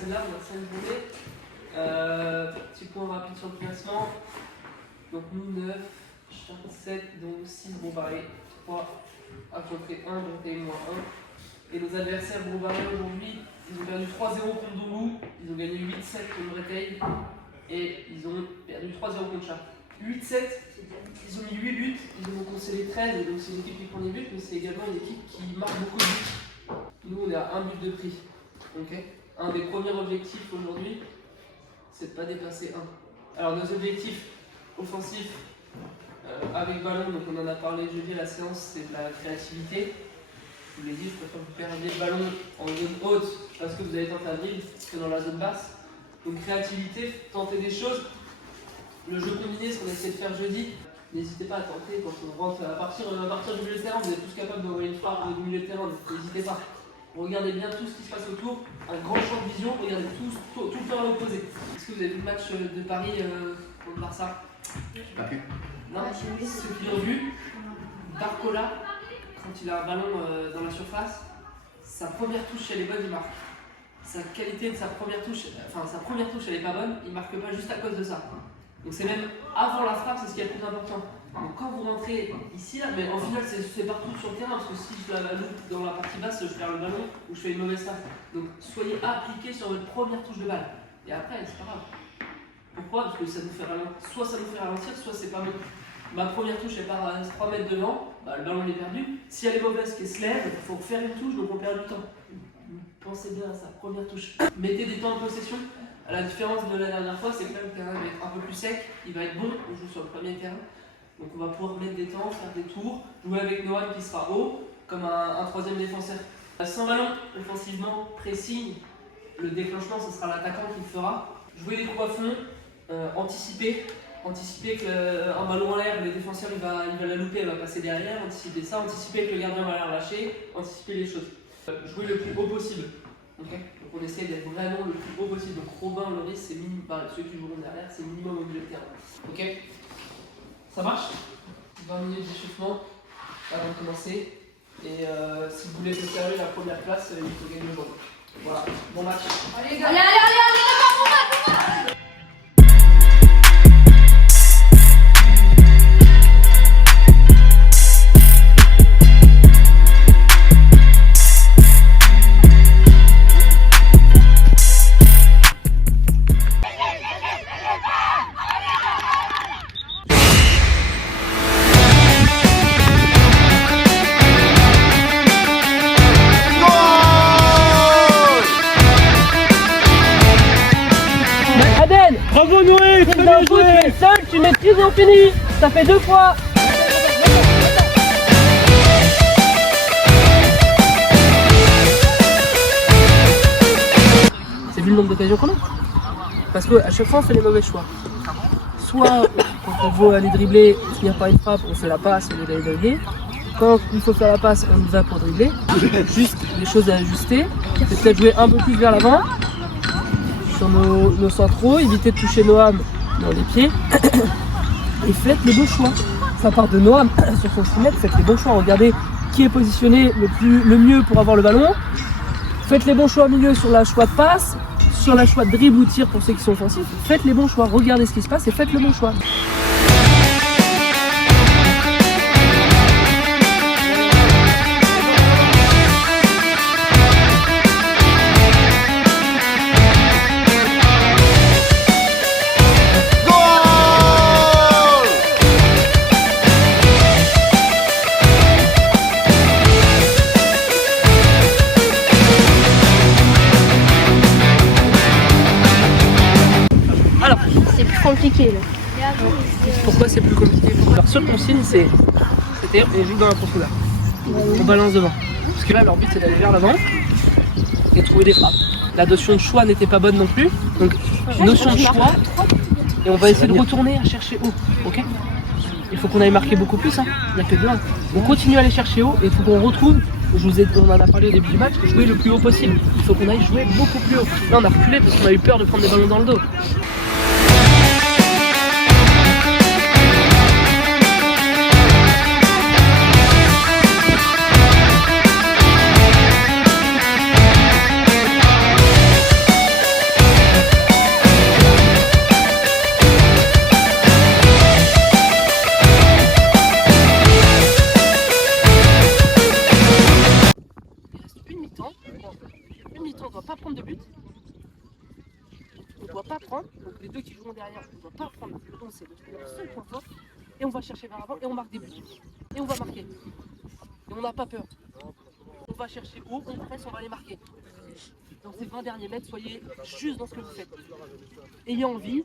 celle-là, on a 5 journées. Petit point rapide sur le classement. Donc nous 9, Charles 7, donc 6, bon pareil, 3, Afronté 1, Bonté moins 1. Et nos adversaires Broubaré aujourd'hui, ils ont perdu 3-0 contre Doumou, ils ont gagné 8-7 contre Breteil et ils ont perdu 3-0 contre Chartres. 8-7, ils ont mis 8 buts, ils ont concédé 13, donc c'est une équipe qui prend des buts, mais c'est également une équipe qui marque beaucoup de buts. Nous on est à 1 but de prix. Okay. Un des premiers objectifs aujourd'hui, c'est de ne pas dépasser 1. Alors nos objectifs offensifs avec ballon, donc on en a parlé jeudi à la séance, c'est de la créativité. Je vous l'ai dit, je préfère vous perdre le ballon en zone haute parce que vous allez tenter un dribble que dans la zone basse. Donc créativité, tenter des choses. Le jeu combiné, ce qu'on essaie de faire jeudi, n'hésitez pas à tenter quand on rentre à partir du milieu de terrain, vous êtes tous capables d'envoyer une frappe du milieu de terrain, donc n'hésitez pas. Regardez bien tout ce qui se passe autour, un grand champ de vision, regardez tout le temps à l'opposé. Est-ce que vous avez vu le match de Paris contre Barça? J'ai pas pu. Non, ceux qui l'ont vu, Barcola, quand il a un ballon dans la surface, sa première touche elle est bonne, il marque. Sa qualité de sa première touche elle est pas bonne, il marque pas juste à cause de ça. Donc c'est même avant la frappe, c'est ce qui est le plus important. Donc quand vous rentrez ici, là, mais en final c'est partout sur le terrain, parce que si je la loupe dans la partie basse, je perds le ballon ou je fais une mauvaise frappe. Donc soyez appliqués sur votre première touche de balle. Et après, c'est pas grave. Pourquoi? Parce que ça nous fait ralentir. Soit ça nous fait ralentir, soit c'est pas bon. Ma première touche elle part à 3 mètres devant, le ballon est perdu. Si elle est mauvaise, qu'elle se lève, il faut refaire une touche, donc on perd du temps. Pensez bien à sa première touche. Mettez des temps de possession. La différence de la dernière fois, c'est que là le terrain va être un peu plus sec, il va être bon, on joue sur le premier terrain. Donc on va pouvoir mettre des temps, faire des tours, jouer avec Noam qui sera haut, comme un troisième défenseur. Sans ballon, offensivement, pressing, le déclenchement, ce sera l'attaquant qui le fera. Jouer les coups à fond, anticiper qu'un ballon en l'air, le défenseur il va la louper, elle va passer derrière, anticiper ça, anticiper que le gardien va la relâcher, anticiper les choses. Jouer le plus haut possible. Okay. Donc on essaie d'être vraiment le plus haut possible. Donc Robin, Loris, c'est minimum, ceux qui joueront derrière, c'est minimum au milieu de terrain. Ok. Ça marche? 20 minutes d'échauffement avant de commencer. Et si vous voulez préparer la première place, il faut gagner le jaune. Voilà, bon match. Allez, gars. Allez, combat. Bravo Noé, tu es seul, tu maîtrises et on finit. Ça fait 2 fois. C'est vu le nombre d'occasions qu'on a? Parce qu'à chaque fois on fait les mauvais choix. Soit quand on veut aller dribbler, finir par une frappe, on fait la passe au lieu d'aller dribbler. Quand il faut faire la passe, on y va pour dribbler. Juste les choses à ajuster. C'est peut-être jouer un peu plus vers l'avant. Sur nos centraux, éviter de toucher Noam dans les pieds et faites les bons choix. Ça part de Noam sur son 6 mètres, faites les bons choix, regardez qui est positionné le mieux pour avoir le ballon. Faites les bons choix au milieu sur la choix de passe, sur la choix de dribble ou tir pour ceux qui sont offensifs. Faites les bons choix, regardez ce qui se passe et faites le bon choix. Compliqué là. Pourquoi c'est plus compliqué? Leur seule consigne c'était on joue dans la profondeur. On balance devant. Parce que là leur but c'est d'aller vers l'avant et trouver des frappes. La notion de choix n'était pas bonne non plus. Donc notion de choix et on va essayer de retourner à chercher haut. Ok? Il faut qu'on aille marquer beaucoup plus, hein. Il n'y a que 2. On continue à aller chercher haut et il faut qu'on retrouve, on en a parlé au début du match, jouer le plus haut possible. Il faut qu'on aille jouer beaucoup plus haut. Là on a reculé parce qu'on a eu peur de prendre des ballons dans le dos. pas prendre, donc les deux qui joueront derrière, on ne doit pas prendre le don, c'est leur seul point fort, et on va chercher vers l'avant et on marque des buts. Et on va marquer. Et on n'a pas peur. On va chercher haut, on presse, on va les marquer. Dans ces 20 derniers mètres, soyez juste dans ce que vous faites. Ayez envie.